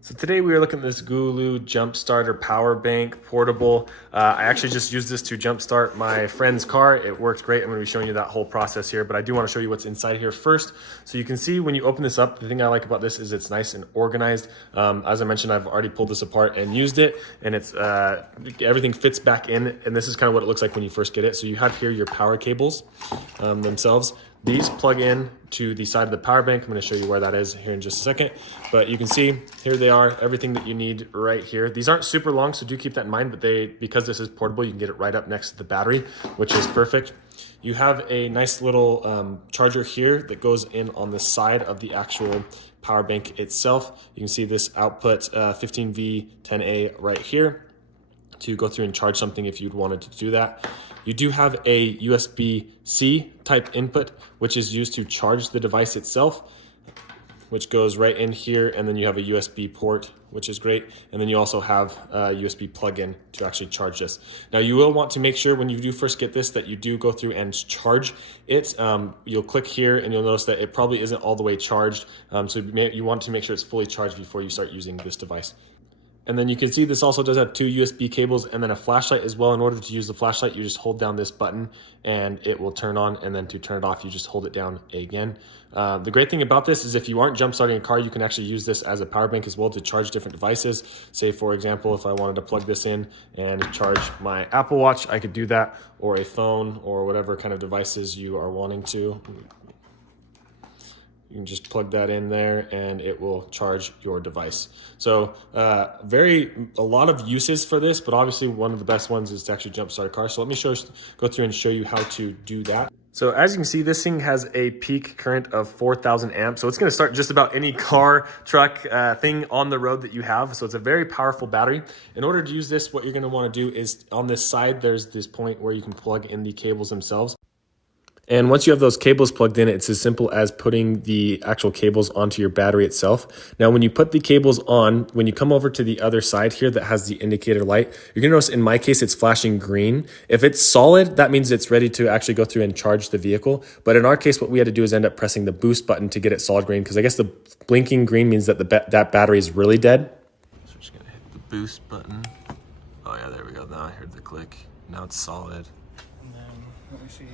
So today we are looking at this GOOLOO Jump Starter Power Bank Portable. I actually just used this to jump start my friend's car. It worked great. I'm going to be showing you that whole process here, but I do want to show you what's inside here first. So you can see when you open this up, the thing I like about this is it's nice and organized. As I mentioned, I've already pulled this apart and used it, and it's everything fits back in, and this is kind of what it looks like when you first get it. So you have here your power cables themselves. These plug in to the side of the power bank. I'm going to show you where that is here in just a second. But you can see here they are, everything that you need right here. These aren't super long, so do keep that in mind, but because this is portable, you can get it right up next to the battery, which is perfect. You have a nice little charger here that goes in on the side of the actual power bank itself. You can see this output 15V 10A right here to go through and charge something if you'd wanted to do that. You do have a USB-C type input, which is used to charge the device itself, which goes right in here, and then you have a USB port, which is great. And then you also have a USB plug-in to actually charge this. Now you will want to make sure when you do first get this that you do go through and charge it. You'll click here and you'll notice that it probably isn't all the way charged. So you want to make sure it's fully charged before you start using this device. And then you can see this also does have two USB cables and then a flashlight as well. In order to use the flashlight, you just hold down this button and it will turn on, and then to turn it off, you just hold it down again. The great thing about this is if you aren't jump starting a car, you can actually use this as a power bank as well to charge different devices. Say, for example, if I wanted to plug this in and charge my Apple Watch, I could do that, or a phone, or whatever kind of devices you are wanting to. You can just plug that in there and it will charge your device. So a lot of uses for this, but obviously one of the best ones is to actually jump start a car. So let me go through and show you how to do that. So as you can see, this thing has a peak current of 4,000 amps. So it's going to start just about any car, truck, thing on the road that you have. So it's a very powerful battery. In order to use this, what you're going to want to do is on this side, there's this point where you can plug in the cables themselves. And once you have those cables plugged in, it's as simple as putting the actual cables onto your battery itself. Now, when you put the cables on, when you come over to the other side here that has the indicator light, you're gonna notice in my case, it's flashing green. If it's solid, that means it's ready to actually go through and charge the vehicle. But in our case, what we had to do is end up pressing the boost button to get it solid green, because I guess the blinking green means that that battery is really dead. So we're just gonna hit the boost button. Oh yeah, there we go. Now I heard the click. Now it's solid. And then, let me see.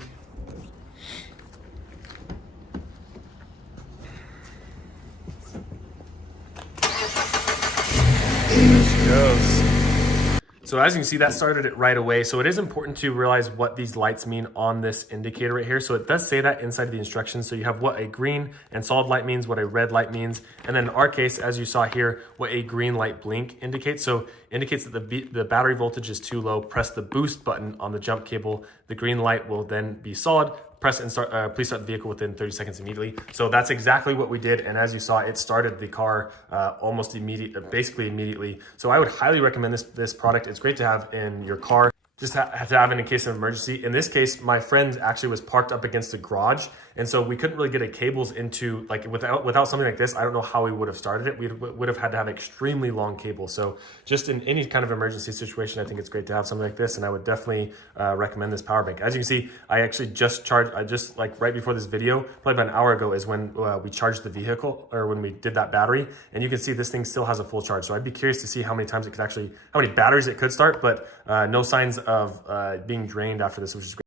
Goes. So as you can see, that started it right away. So it is important to realize what these lights mean on this indicator right here. So it does say that inside of the instructions. So you have what a green and solid light means, what a red light means. And then in our case, as you saw here, what a green light blink indicates. So indicates that the battery voltage is too low. Press the boost button on the jump cable. The green light will then be solid. Press and start, please start the vehicle within 30 seconds immediately. So that's exactly what we did. And as you saw, it started the car almost basically immediately. So I would highly recommend this product. It's great to have in your car. Just have to have it in case of emergency. In this case, my friend actually was parked up against the garage, and so we couldn't really get a cables into, like, without something like this, I don't know how we would have started it. We would have had to have extremely long cables. So just in any kind of emergency situation, I think it's great to have something like this, and I would definitely recommend this power bank. As you can see, I actually just charged, like right before this video, probably about an hour ago is when we charged the vehicle, or when we did that battery, and you can see this thing still has a full charge. So I'd be curious to see how many times it could actually, how many batteries it could start, but no signs of being drained after this, which is great.